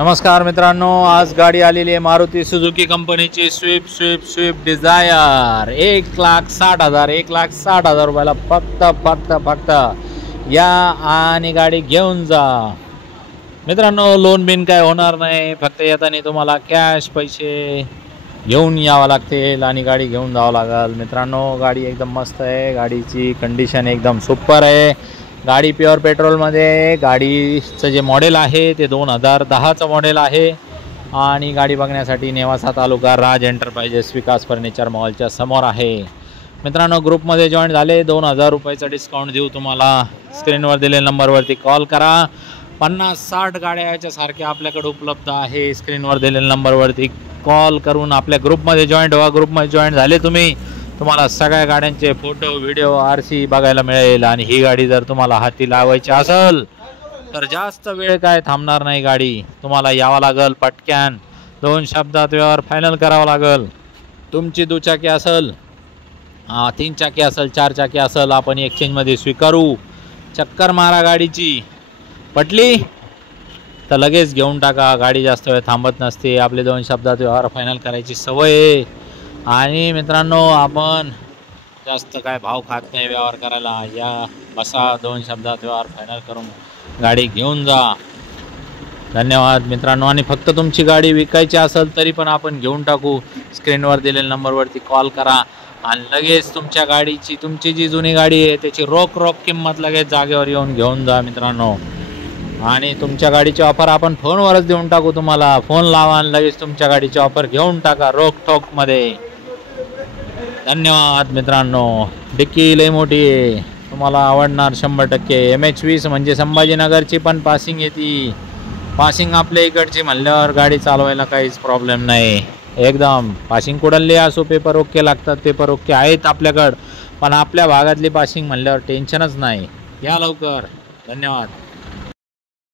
नमस्कार मित्रांनो, आज गाडी आलेली आहे मारुती सुझुकी कंपनीची स्विफ्ट डिझायर 1,60,000 1,60,000 रुपयाला फक्त या आणि गाडी घेऊन जा मित्रांनो। लोन बिन काय होणार नाही, फक्त येताना तुम्हाला कॅश पैसे घेऊन यावं लागतील आणि गाडी घेऊन जावं लागेल मित्रांनो। गाडी एकदम मस्त आहे, गाडीची कंडिशन एकदम सुपर आहे। गाडी प्युअर पेट्रोलमध्ये आहे। गाडीचं जे मॉडेल आहे ते 2010चं मॉडेल आहे आणि गाडी बघण्यासाठी नेवासा तालुका राज एंटरप्राइजेस विकास फर्निचर मॉलच्या समोर आहे मित्रांनो। ग्रुपमध्ये जॉईन झाले 2,000 रुपयाचा डिस्काउंट देऊ तुम्हाला। स्क्रीनवर दिलेल्या नंबरवरती कॉल करा। 50-60 गाड्या याच्या सारख्या आपल्याकडे उपलब्ध आहे। स्क्रीनवर दिलेल्या नंबरवरती कॉल करून आपल्या ग्रुपमध्ये जॉईन व्हा। ग्रुपमध्ये जॉईन झाले तुम्हाला सगळ्या गाड्यांचे फोटो व्हिडिओ RC बघायला मिळेल। आणि ही गाडी जर तुम्हाला हाती लावायची असेल तर जास्त वेळ काय थांबणार नाही, गाडी तुम्हाला यावं लागेल पटक्यान। 2 शब्दात व्यवहार फायनल करावा लागेल। तुमची दुचाकी असेल, 3 चाकी असेल, 4 चाकी असेल, आपण एक्सचेंजमध्ये स्वीकारू। चक्कर मारा गाडीची, पटली तर लगेच घेऊन टाका। गाडी जास्त वेळ थांबत नसते, आपले 2 शब्दात व्यवहार फायनल करायची सवय आहे। आणि मित्रांनो, आपण जास्त काय भाव खात नाही व्यवहार करायला। या बसा, 2 शब्दात व्यवहार फायनल करून गाडी घेऊन जा। धन्यवाद मित्रांनो। आणि फक्त तुमची गाडी विकायची असेल तरी पण आपण घेऊन टाकू। स्क्रीनवर दिलेल्या नंबरवरती कॉल करा आणि लगेच तुमच्या गाडीची, तुमची जी जुनी गाडी आहे त्याची रोख किंमत लगेच जागेवर येऊन घेऊन जा मित्रांनो। आणि तुमच्या गाडीची ऑफर आपण फोनवरच देऊन टाकू तुम्हाला। फोन लावा आणि लगेच तुमच्या गाडीची ऑफर घेऊन टाका रोखोकमध्ये। धन्यवाद मित्रांनो। डिक्की लय मोठी आहे, तुम्हाला आवडणार 100%। MH20 म्हणजे संभाजीनगरची पण पासिंग येते। पासिंग आपल्या इकडची म्हणल्यावर गाडी चालवायला काहीच प्रॉब्लेम नाही एकदम। पासिंग कुठली असो, पेपर ओके लागतात, पेपर ओके आहेत आपल्याकडं, पण आपल्या भागातली पासिंग म्हणल्यावर टेन्शनच नाही। या लवकर, धन्यवाद।